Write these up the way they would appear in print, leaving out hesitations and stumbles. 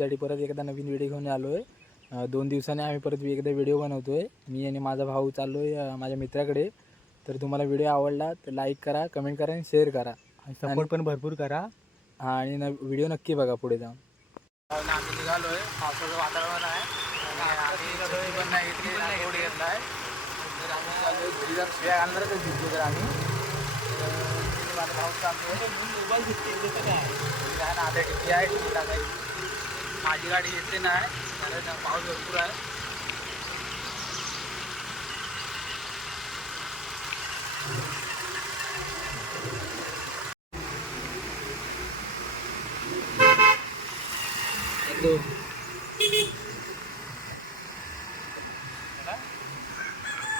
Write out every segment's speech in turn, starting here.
तुमच्यासाठी परत एकदा नवीन व्हिडिओ घेऊन आलो आहे. 2 दिवसांनी आम्ही परत एकदा व्हिडिओ बनवतो आहे. मी आणि माझा भाऊ चाललो आहे माझ्या मित्राकडे. तर तुम्हाला व्हिडिओ आवडला तर लाईक करा, कमेंट करा आणि शेअर करा आणि सपोर्ट पण भरपूर करा. हां, आणि व्हिडिओ नक्की बघा पुढे जाऊन. आम्ही निघालो आहे, पावसाचं वातावरण आहे आणि आम्ही पण नाही घेतली, रोड घेतला आहे. तर आम्ही निघालो घरी जाऊन शिवाय आणणारच दिसलो तर आम्ही. माझा भाऊ चालतो आहे मोबाईल दिसते काय ना, आता किती आहे किती टाकायची. माझी गाडी येते नाही कारण पाऊस भरपूर आहे.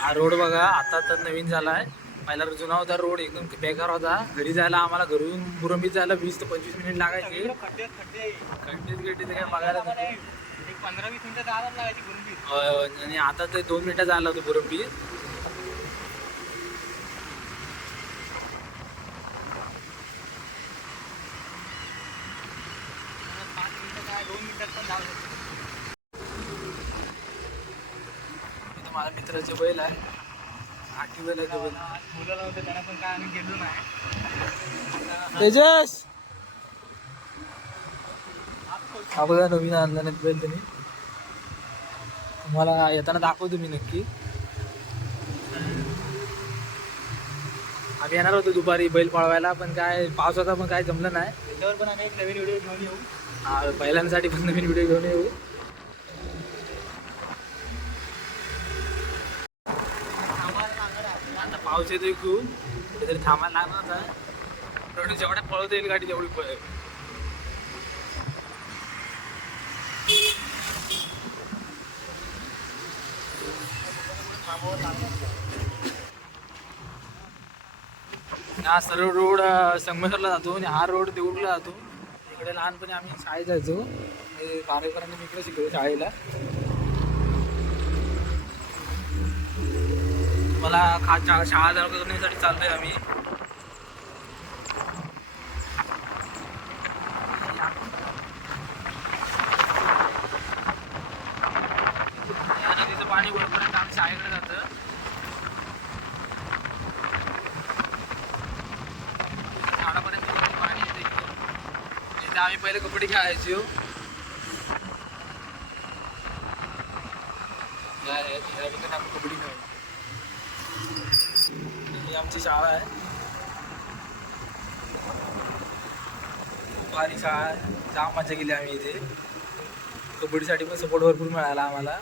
हा रोड बघा आता तर नवीन झाला आहे. पहिला जुना होता रोड, एकदम बेकार होता. घरी जायला आम्हाला घरून बुरंबीत जायला 20 ते 25 मिनिट लागायचे. खड्डेच काय बघायला 15-20 मिनिटं जायला लागायची बुरंबीत. आणि आता ते 2 मिनिटं जायला होतं बुरंबीत. माझ्या मित्राचे बैल आहे, 8 बैल आहे. मुलं नव्हतं त्यांना पण काय आम्ही गेलो नाही. तेजस हा बघा नवीन आणला नाही बैल त्यांनी. तुम्हाला येताना दाखवतो मी नक्की. आम्ही येणार होतो दुपारी बैल पळवायला, पण काय पावसाचा पण काय जमलं नाही. त्याच्यावर पण आम्ही एक नवीन व्हिडिओ घेऊन येऊ. हा, बैलांसाठी पण नवीन व्हिडिओ घेऊन येऊ. आता पाऊस येतोय खूप, कुठेतरी थांबायला लागणार होता. जेवढ्या पळवता येईल गाडी तेवढी पळेल. हा सरळ रोड संगमेश्वरला जातो आणि हा रोड देऊळला जातो. इकडे लहानपणी आम्ही शाळेत जायचो, 12वीपर्यंत मी इकडे शिकलो शाळेला. मला शाळा जवळ करण्यासाठी चाललोय आम्ही. या नदीचं पाणी वरपर्यंत आम्ही शाळेकडे जातं. झाडापर्यंत पाणी येते. इथे आम्ही पहिले कबड्डी खेळायचो. आम्ही कबड्डी खेळायचो. ही आमची शाळा आहे, खूप भारी शाळा आहे. जाम मजा केली आम्ही इथे. कबड्डीसाठी पण सपोर्ट भरपूर मिळाला आम्हाला.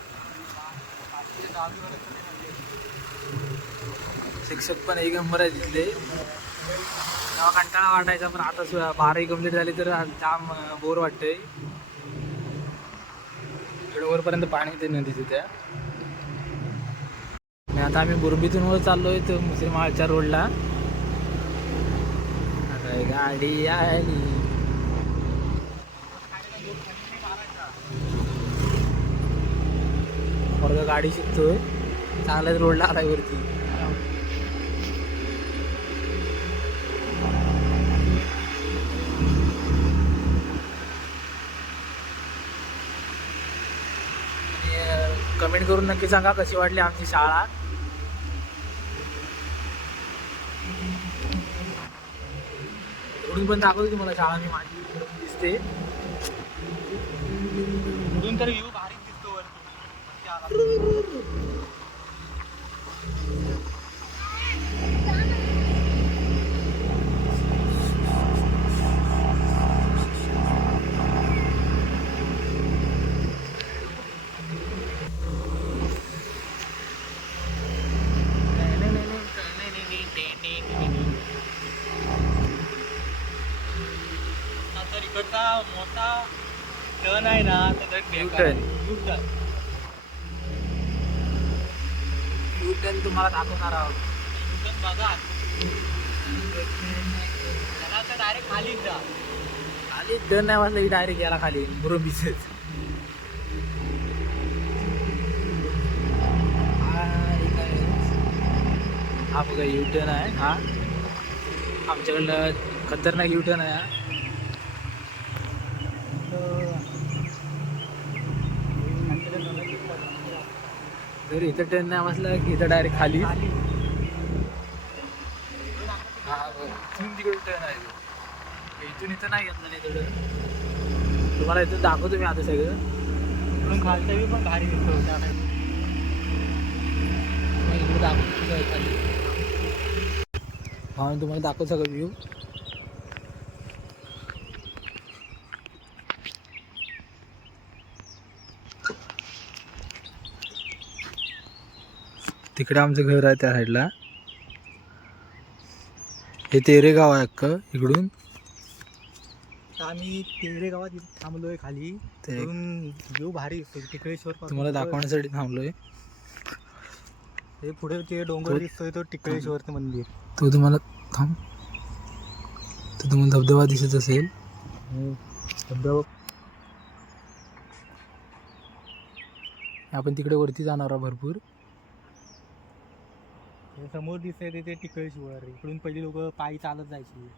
शिक्षक पण एक नंबर आहे तिथले. तेव्हा कंटाळा वाटायचा, पण आता 12वी कंप्लीट झाली तर जाम बोर वाटतंय. इकडे वरपर्यंत पाणी येते नदीचं त्या. आणि आता आम्ही बुरबीतून वर चाललोय तर मुसरीमाळच्या रोडला. आता गाडी आली. वर्ग गाडी शिकतोय, चांगल्याच रोडला आलाय वरती. कमेंट करून नक्की सांगा कशी वाटली आमची शाळा. इकडून पण दाखवतो तुम्हाला शाळा मी माझी दिसते. इकडून तर व्ह्यू भारी दिसतो वरती. तर इकडचा मोठा टर्न आहे ना, U-turn तुम्हाला दाखवणार आहोत. बघा त्याला तर डायरेक्ट खालीच जा. खाली टर्न नाही वाजलं की डायरेक्ट याला खाली बुरंबीच. हा बघा U-turn आहे. हा आमच्याकडलं खतरनाक U-turn आहे. जर इथं ट्रेन नाही बसला की इथं डायरेक्ट खाली. हा इथून तिकडे ट्रेन आहे. इथून इथं नाही घेतलं नाही तेवढं. तुम्हाला इथून दाखवतो मी आता सगळं. इकडून खालचा व्ह्यू पण भारी दिसतो त्या टाइम. इकडे दाखवतो खाली. हा मी तुम्हाला दाखवतो सगळं व्ह्यू. तिकडे आमचं घर आहे त्या साईडला. हे तेरे गाव आहे अख्खं इकडून. आम्ही तेरे गावात थांबलोय खाली. व्ह्यू भारी दिसतो टिकळेश्वर. तुम्हाला दाखवण्यासाठी थांबलोय. हे पुढे ते डोंगर दिसतोय तो टिकळेश्वरचं मंदिर. तो तुम्हाला थांब. तो तुम्हाला धबधबा दिसत असेल. धबधबा आपण तिकडे वरती जाणार आहोत भरपूर. समोर दिसतंय ते टिकळेश्वर. इकडून पहिली लोक पायी चालत जायची.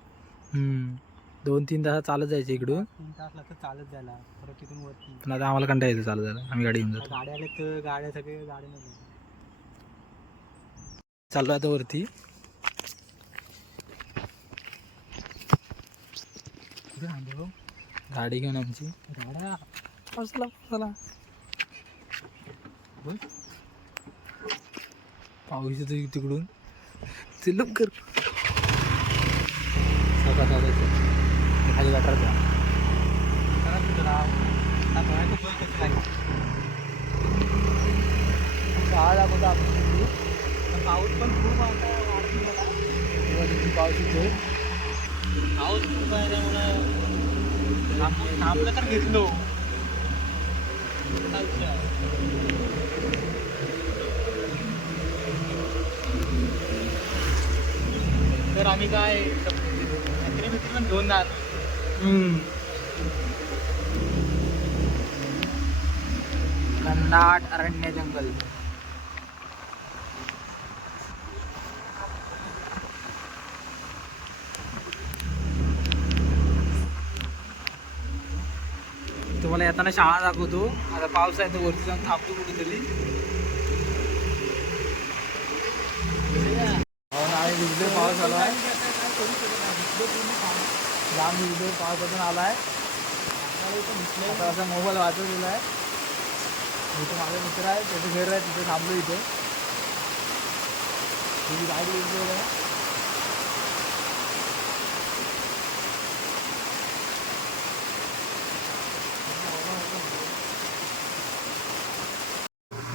2-3 तास चालत जायचे इकडून. 3 तास लागतात चालत जायला. परत तिथून वरती. पण आता आम्हाला कंटाळा येतो चालत जायला. आम्ही गाडी घेऊन जातो. गाड्या आल्या तर गाड्या सगळे गाड्यामध्ये चाललो आता वरती. गाडी घेऊन आमची. गाड्या पाऊस येतो तिकडून. ते लवकर खाली गटार द्या. पाऊस पण खूप आता पाऊस येतो. पाऊस खूप आहे त्यामुळे थांबलं तर घेतलो. तर आम्ही काय मित्र पण घेऊन जाणार. कन्नाट अरण्य जंगल. तुम्हाला येताना शाळा दाखवतो. आता पाऊस आहे तर वरती जाऊन थांबतो कुठेतरी. पाऊस आला आहे. जाम विजय पावसातून आला आहे. आता असा मोबाईल वाचवलेला आहे. इथे माझा मित्र आहे. त्याचं घर आहे तिथे थांबलो. इथे तुझी गाडी आहे.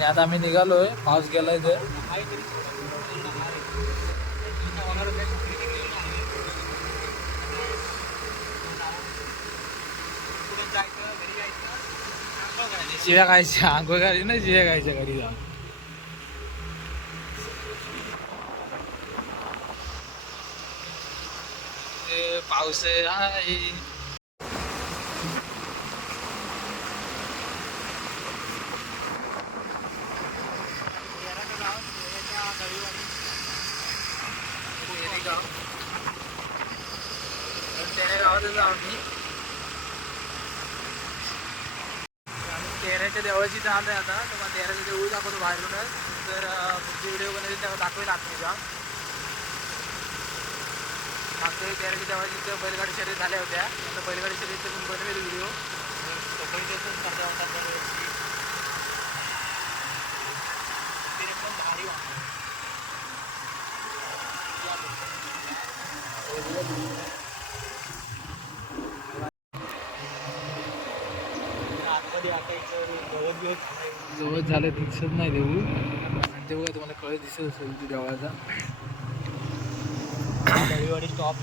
आता आम्ही निघालोय. पाऊस गेलाय तर. शिव्या खायच्या. आंघोळ घाली ना शिव्या खायच्या घरी जाऊन. पाऊस आहे. गावातच आम्ही तेऱ्याच्या देवळाची इथं आलोय आता. तर मग तेऱ्याचं देऊळ दाखवतो बाहेरूनच. तर पुढची व्हिडिओ बनवली तेव्हा दाखवेल आत्मीचा. मागच्या तेऱ्याच्या देवळाची इथं बैलगाडी शर्यत झाल्या होत्या. आता बैलगाडी शर्यत पण बनवेल व्हिडिओ. सकाळी स्पर्धा होतात दरवर्षी. भारी जवळ झालं दिसत नाही देऊ. आणि तेव्हा तुम्हाला कळत दिसत असेल ते देवळाचा. दहीवाडी स्टॉप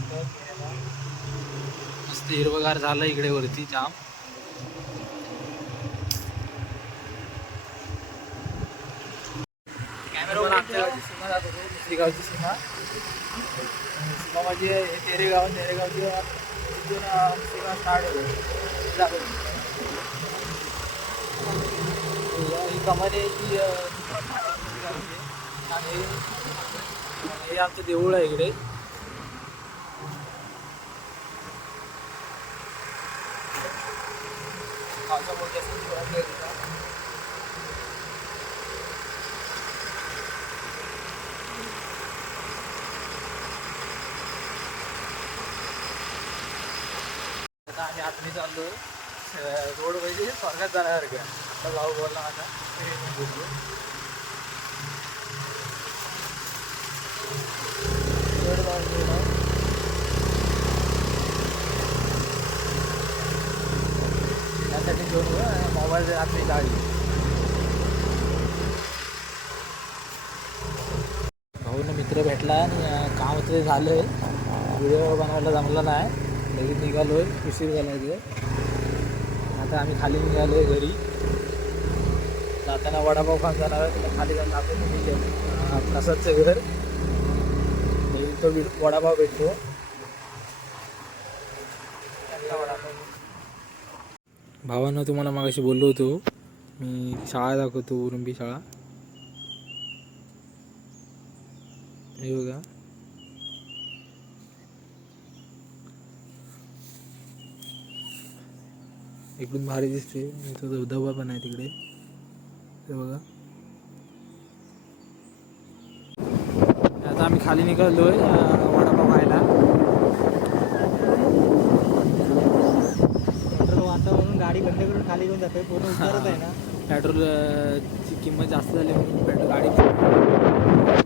मस्त हिरवगार झालं इकडे वरती जाम. कॅमेरा सीमा जात होतो. दुसरी गावची सीमा. सीमा म्हणजे तेरेगाव. तेरेगावची तिथून सीमा स्टार्ट होतो. ही कमानी ती आणि हे आमचं देऊळ आहे इकडे. पावसामुळे जास्त जोरात स्वर्गात जाण्यासारखं आता भाऊ बोलला आता त्यासाठी घेऊन मोबाईल आपली गाडी भाऊनं मित्र भेटला आणि काम ते झालं आहे व्हिडिओ बनवायला जमलं नाही लगेच निघालो आहे उशीर झाला आहे आता आम्ही खाली निघालो आहे घरी जाताना वडापाव खाऊन जाणार आहे खाली जाऊन दाखवून प्रसादचं घर तो वडापाव भेटतो भावांना तुम्हाला मागाशी बोललो होतो मी शाळा दाखवतो उरुंबी शाळा हे बघा इकडून भारी दिसते तो धबधबा पण आहे तिकडे ते बघा आता आम्ही खाली निघालोय वडापाव खायला वातावरण गाडी बंद करून खाली घेऊन जातोय पूर्ण उतरत आहे ना पेट्रोलची किंमत जास्त झाली म्हणून पेट्रोल गाडी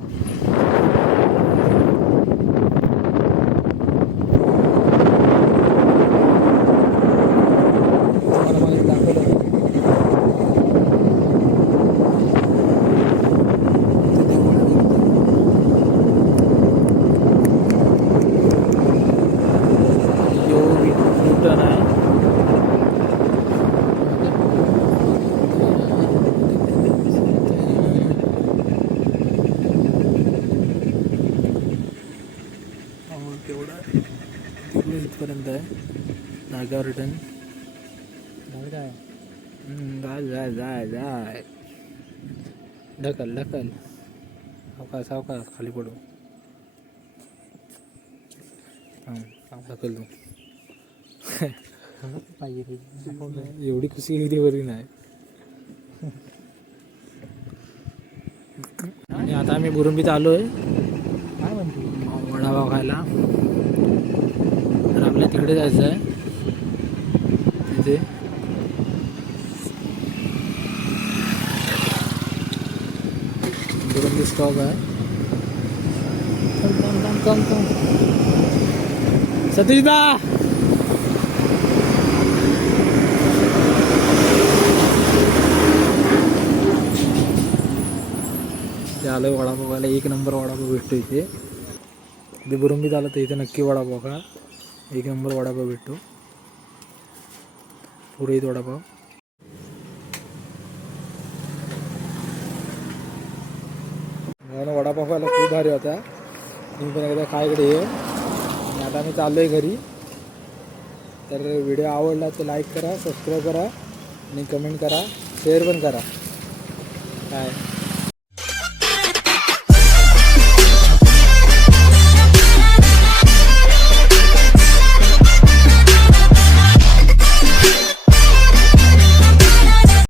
तेवढा तिकडे इथपर्यंत आहे नागाव रिटर्न काय जाय जाय जाय जाय ढकल ढकल सावकाश सावकाश खाली पडू ढकल तू पाहिजे एवढी खुशी किती बरी नाही आणि आता आम्ही बुरुंबीत आलो आहे काय म्हणते वडापाव खायला तर आपल्या तिकडे जायचं आहे तिथे बुरुंबी स्टॉप आहे कम सतीशदा ते आलं वडापाव खायला एक नंबर वडापाव भेटतो इथे ते बुरुंबीत आलं तर इथे नक्की वडापाव खा एक नंबर वडापाव भेटतो पुढे येतो वडापाव मला वडापाव खायला खूप भारी होता तुम्ही पण एकदा खायकडे ये आणि आता मी चाललो आहे घरी तर व्हिडिओ आवडला तर लाईक करा सबस्क्राईब करा आणि कमेंट करा शेअर पण करा काय